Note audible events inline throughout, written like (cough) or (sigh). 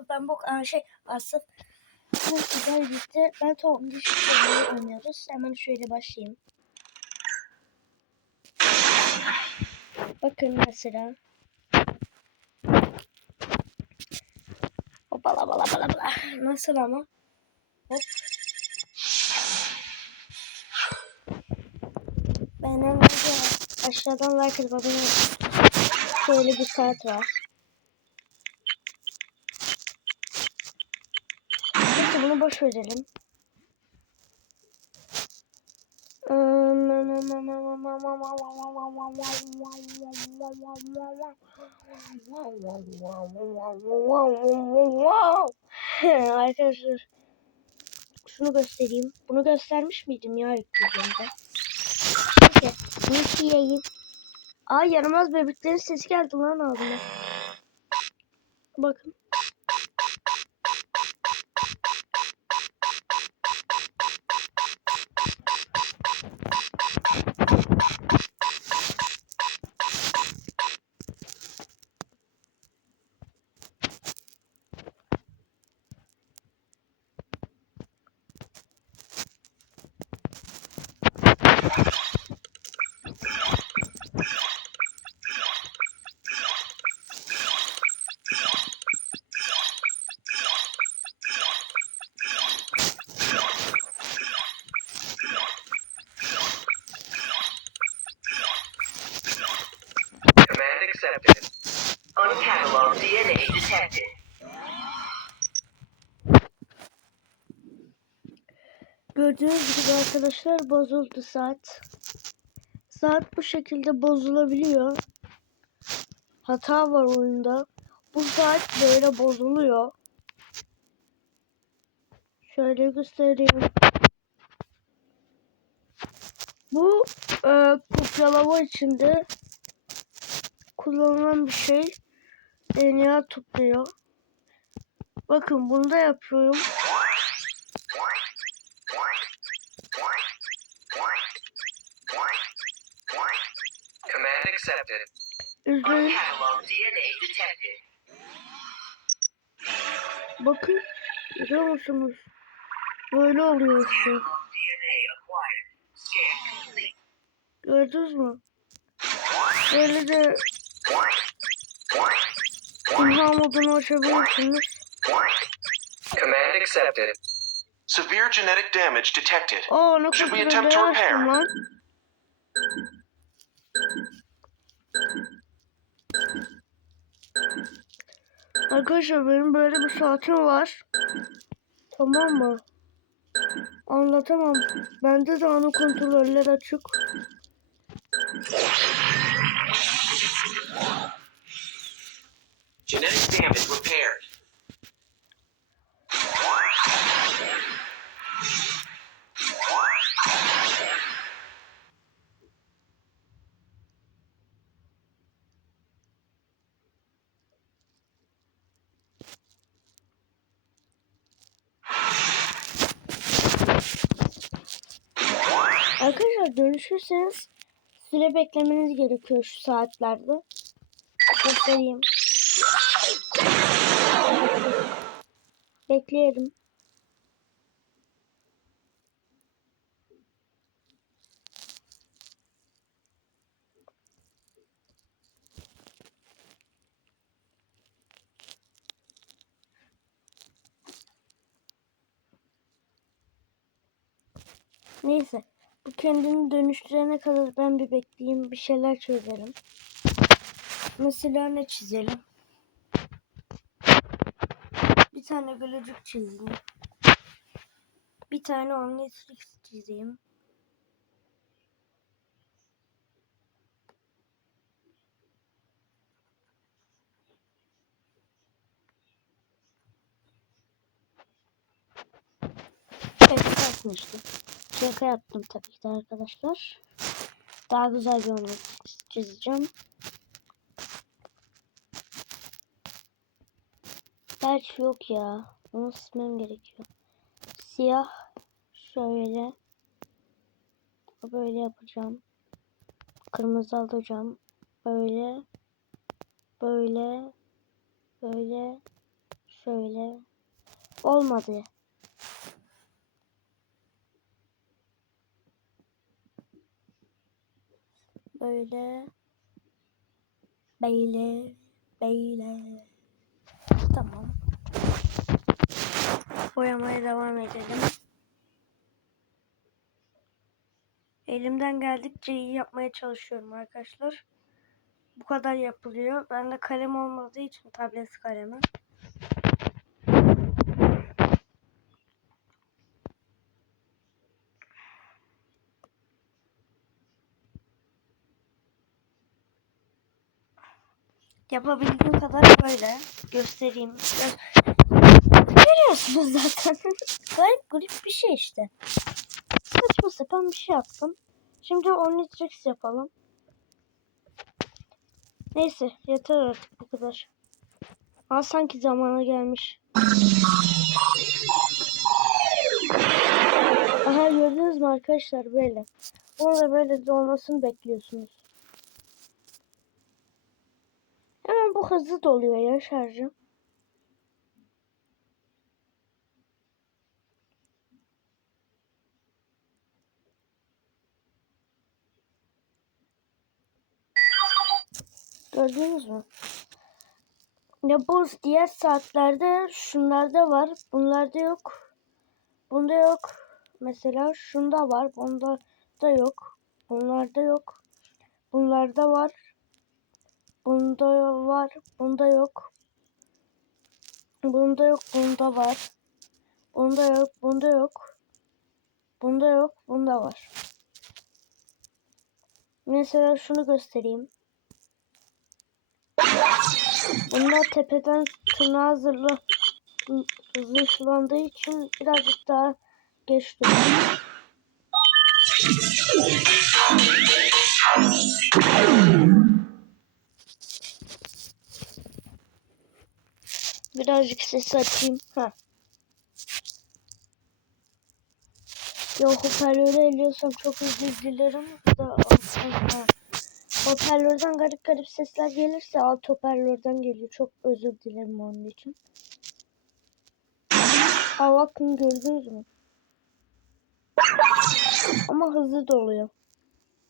merhaba ben bu şey Asaf. Bu güzel birlikte ben Tom Dişleri oynuyoruz. Hemen şöyle başlayayım. Bakın mesela. Hopala bala bala bala. Nasıl ama? Hop. Benim de aşağıdan like atıp abone. Şöyle bir saat var. Neyse bunu boş verelim. (laughs) Arkadaşlar şunu göstereyim. Bunu göstermiş miydim ya videomda? Neyse bunu sileyim. Aa yaramaz bebeklerin sesi geldi lan ağzıma. Bakın. Arkadaşlar bozuldu saat. Saat bu şekilde bozulabiliyor. Hata var oyunda. Bu saat böyle bozuluyor. Şöyle göstereyim. Bu e, kopyalama içinde kullanılan bir şey. DNA topluyor. Bakın bunu da yapıyorum. Accepted. Uncatalogued DNA detected. Bakın. Görüyor musunuz? Böyle oluyor işte. Complete. Gördünüz mü? Böyle de imha modunu açabilirsiniz. Command accepted. Severe genetic damage detected. Aa ne Should we attempt to repair? lan. Arkadaşlar benim böyle bir saatim var. Tamam mı? Anlatamam. Bende de ana kontroller açık. Genetic damage repaired. Dönüşürseniz süre beklemeniz gerekiyor şu saatlerde. Göstereyim. Bekleyelim. Neyse. Bu kendini dönüştürene kadar ben bir bekleyeyim. Bir şeyler çözelim. Mesela ne çizelim? Bir tane gülücük çizeyim. Bir tane Omnitrix çizeyim. Şaka yapmıştım. Şaka yaptım tabii ki de arkadaşlar. Daha güzel Omnitrix çizeceğim. Gerçi yok ya. Onu silmem gerekiyor. Siyah şöyle böyle yapacağım. Kırmızı alacağım. Böyle böyle böyle Şöyle. Olmadı. Böyle. Böyle. Böyle. Tamam. Boyamaya devam edelim. Elimden geldikçe iyi yapmaya çalışıyorum arkadaşlar. Bu kadar yapılıyor. Bende kalem olmadığı için tablet kalemi. Yapabildiğim kadar böyle göstereyim. Görüyorsunuz zaten. (laughs) Garip garip bir şey işte. Saçma sapan bir şey yaptım. Şimdi Omnitrix yapalım. Neyse yeter artık bu kadar. Aa sanki zamanı gelmiş. Aha gördünüz mü arkadaşlar böyle. Bunun da böyle olmasını bekliyorsunuz. Bu hızlı doluyor ya şarjı. Gördünüz mü? Ya bu diğer saatlerde şunlarda var. Bunlarda yok. Bunda yok. Mesela şunda var. Bunda da yok. Bunlarda yok. Bunlarda var. Bunda var. Bunda yok. Bunda yok. Bunda var. Bunda yok. Bunda yok. Bunda yok. Bunda var. Mesela şunu göstereyim. Bunlar tepeden tırnağa hazırlı zırhlandığı için birazcık daha geç dönüyor. Birazcık sesi açayım. Ha. Ya hoparlörü eliyorsam çok özür dilerim. Da. Hoparlörden garip garip sesler gelirse alt hoparlörden geliyor. Çok özür dilerim onun için. Aa bakın gördünüz mü? Ama hızlı doluyor.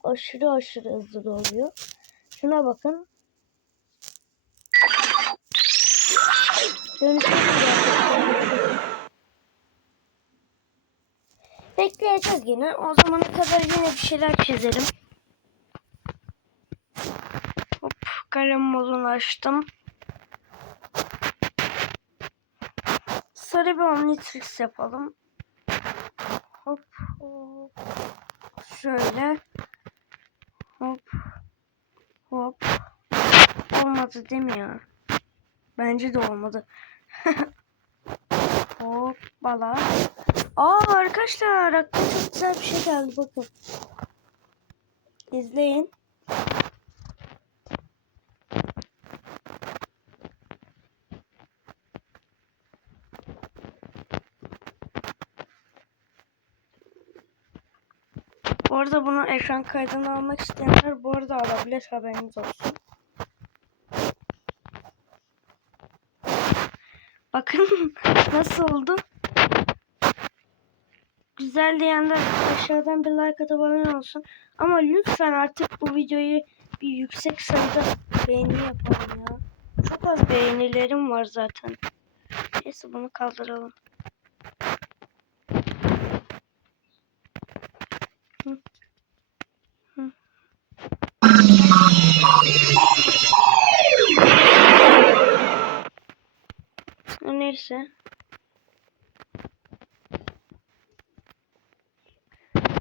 Aşırı aşırı hızlı doluyor. Şuna bakın. Bekleyeceğiz yine. O zamana kadar yine bir şeyler çizelim. Hop kalem modunu açtım. Sarı bir Omnitrix yapalım. Hop hop. Şöyle. Hop. Hop. Olmadı ya? Bence de olmadı. Hop bala. Aa arkadaşlar aklıma çok güzel bir şey geldi bakın. İzleyin. Bu arada bunu ekran kaydını almak isteyenler bu arada alabilir haberiniz olsun. Bakın (laughs) nasıl oldu. Güzel diyenler aşağıdan bir like atıp abone olsun. Ama lütfen artık bu videoyu bir yüksek sayıda beğeni yapalım ya. Çok az beğenilerim var zaten. Neyse bunu kaldıralım. Neyse.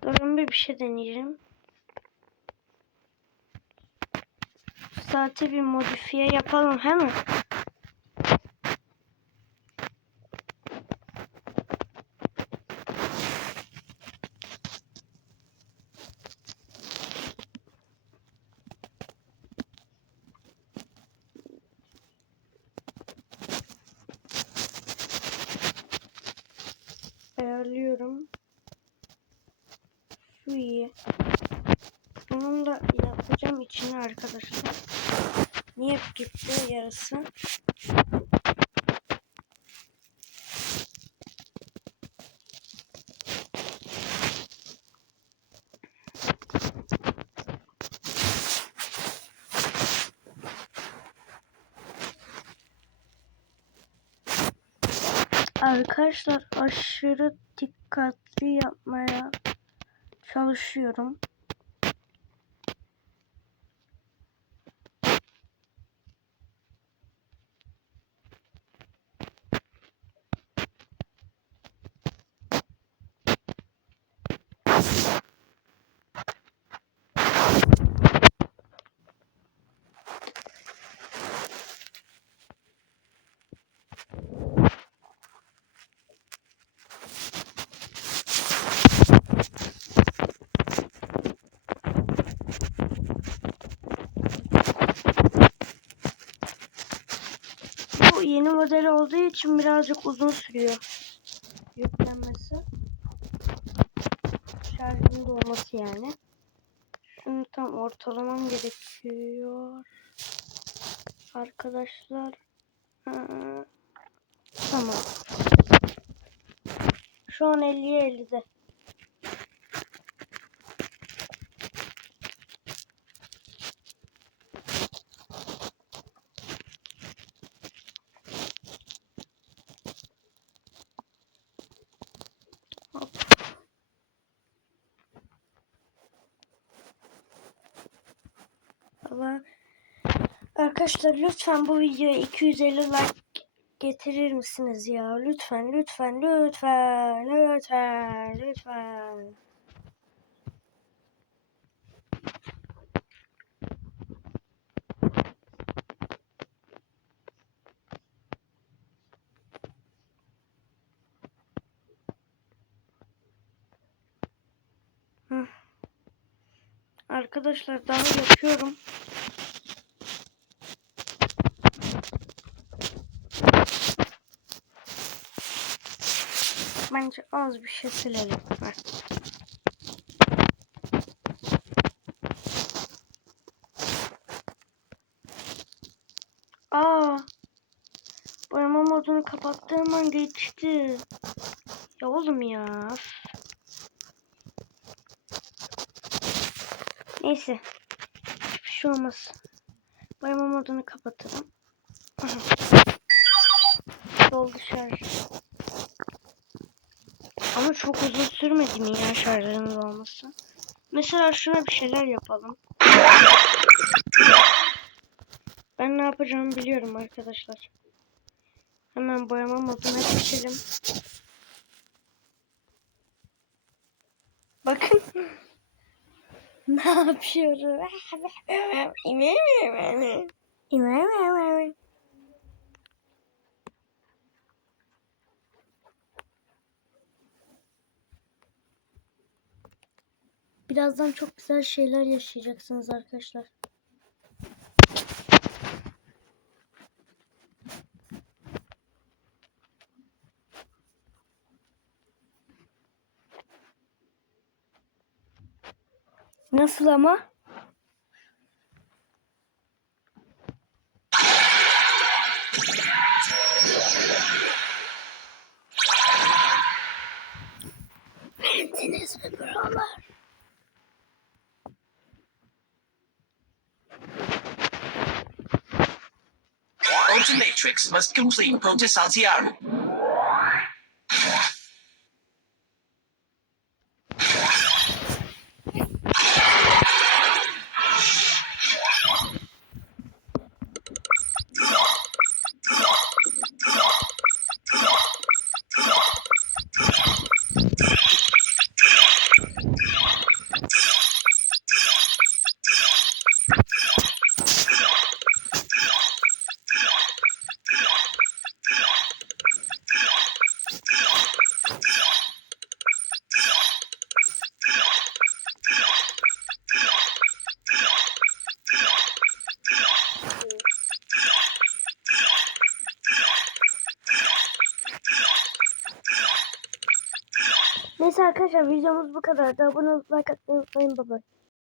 Durun bir bir şey deneyeceğim. Saate bir modifiye yapalım hemen. Ayarlıyorum. Şu iyi. Bunun da yapacağım içine arkadaşlar. Niye gitti yarısı? Arkadaşlar aşırı dikkatli yapmaya çalışıyorum. Bu yeni model olduğu için birazcık uzun sürüyor yüklenmesi. Şarjın dolması yani. Şunu tam ortalamam gerekiyor. Arkadaşlar. Aa, Tamam. Şu an 50'ye 50'de. Ama arkadaşlar lütfen bu videoya 250 like getirir misiniz ya? Lütfen, lütfen, lütfen, lütfen, lütfen. Arkadaşlar daha yapıyorum. Bence az bir şey silelim. Heh. Aa, boyama modunu kapattığım an geçti. Ya oğlum ya. Neyse. Hiçbir şey olmaz. Boyama modunu kapatalım. Doldu şarj. Ama çok uzun sürmedi mi ya şarjının dolması? Mesela şuna bir şeyler yapalım. Ben ne yapacağımı biliyorum arkadaşlar. Hemen boyama moduna geçelim. Bakın. (laughs) ne yapıyorum? (laughs) Birazdan çok güzel şeyler yaşayacaksınız arkadaşlar. Nasıl ama? Ultimatrix must complete Protosatiaru. Neyse arkadaşlar videomuz bu kadar. Abone olup like atmayı unutmayın. Bye bye.